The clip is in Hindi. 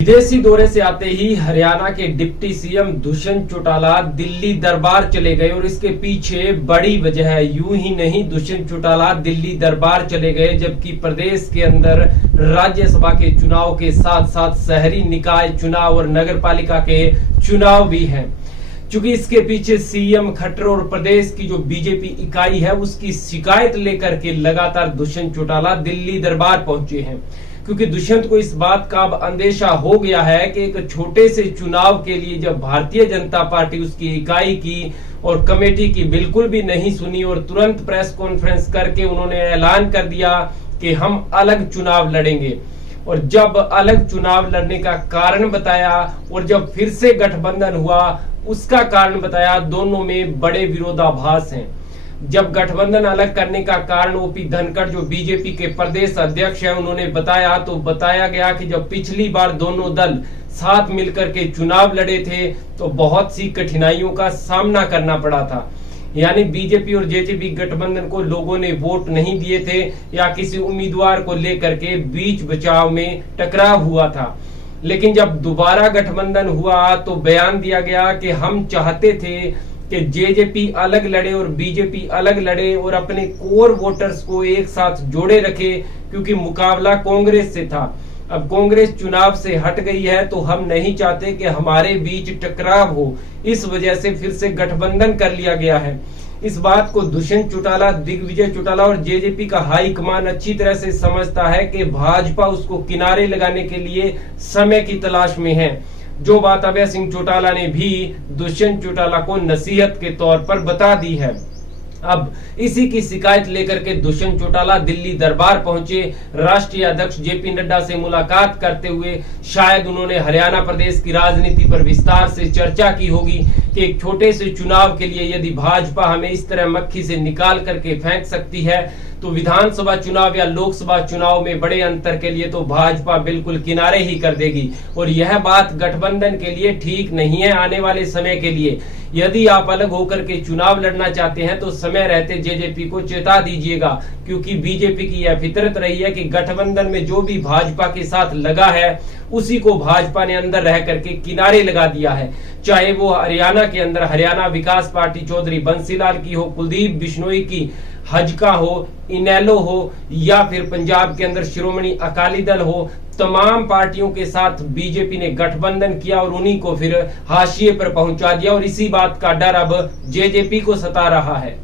विदेशी दौरे से आते ही हरियाणा के डिप्टी सीएम दुष्यंत चौटाला दिल्ली दरबार चले गए और इसके पीछे बड़ी वजह है। यूं ही नहीं, दुष्यंत चौटाला दिल्ली दरबार चले गए जबकि प्रदेश के अंदर राज्यसभा के चुनाव के साथ साथ शहरी निकाय चुनाव और नगर पालिका के चुनाव भी हैं। चूंकि इसके पीछे सीएम खट्टर और प्रदेश की जो बीजेपी इकाई है उसकी शिकायत लेकर के लगातार दुष्यंत चौटाला दिल्ली दरबार पहुंचे हैं, क्योंकि दुष्यंत को इस बात का अब अंदेशा हो गया है कि एक छोटे से चुनाव के लिए जब भारतीय जनता पार्टी उसकी इकाई की और कमेटी की बिल्कुल भी नहीं सुनी और तुरंत प्रेस कॉन्फ्रेंस करके उन्होंने ऐलान कर दिया कि हम अलग चुनाव लड़ेंगे। और जब अलग चुनाव लड़ने का कारण बताया और जब फिर से गठबंधन हुआ उसका कारण बताया, दोनों में बड़े विरोधाभास हैं। जब गठबंधन अलग करने का कारण ओपी धनखड़ जो बीजेपी के प्रदेश अध्यक्ष हैं उन्होंने बताया, तो बताया गया कि जब पिछली बार दोनों दल साथ मिलकर के चुनाव लड़े थे तो बहुत सी कठिनाइयों का सामना करना पड़ा था। यानी बीजेपी और जेजेपी गठबंधन को लोगों ने वोट नहीं दिए थे या किसी उम्मीदवार को लेकर के बीच बचाव में टकराव हुआ था। लेकिन जब दोबारा गठबंधन हुआ तो बयान दिया गया कि हम चाहते थे कि जेजेपी अलग लड़े और बीजेपी अलग लड़े और अपने कोर वोटर्स को एक साथ जोड़े रखे, क्योंकि मुकाबला कांग्रेस से था। अब कांग्रेस चुनाव से हट गई है तो हम नहीं चाहते कि हमारे बीच टकराव हो, इस वजह से फिर से गठबंधन कर लिया गया है। इस बात को दुष्यंत चौटाला, दिग्विजय चौटाला और जेजेपी का हाईकमान अच्छी तरह से समझता है कि भाजपा उसको किनारे लगाने के लिए समय की तलाश में है। जो बात अभय सिंह चौटाला ने भी दुष्यंत चौटाला को नसीहत के तौर पर बता दी है। अब इसी की शिकायत लेकर के दुष्यंत चौटाला दिल्ली दरबार पहुंचे। राष्ट्रीय अध्यक्ष जेपी नड्डा से मुलाकात करते हुए शायद उन्होंने हरियाणा प्रदेश की राजनीति पर विस्तार से चर्चा की होगी कि एक छोटे से चुनाव के लिए यदि भाजपा हमें इस तरह मक्खी से निकाल करके फेंक सकती है तो विधानसभा चुनाव या लोकसभा चुनाव में बड़े अंतर के लिए तो भाजपा बिल्कुल किनारे ही कर देगी। और यह बात गठबंधन के लिए ठीक नहीं है आने वाले समय के लिए। यदि आप अलग होकर के चुनाव लड़ना चाहते हैं तो समय रहते जेजेपी को चेता दीजिएगा, क्योंकि बीजेपी की यह फितरत रही है कि गठबंधन में जो भी भाजपा के साथ लगा है उसी को भाजपा ने अंदर रह करके किनारे लगा दिया है। चाहे वो हरियाणा के अंदर हरियाणा विकास पार्टी चौधरी बंसीलाल की हो, कुलदीप बिश्नोई की हजका हो, इनेलो हो, या फिर पंजाब के अंदर शिरोमणि अकाली दल हो, तमाम पार्टियों के साथ बीजेपी ने गठबंधन किया और उन्हीं को फिर हाशिए पर पहुंचा दिया। और इसी बात का डर अब जेजेपी को सता रहा है।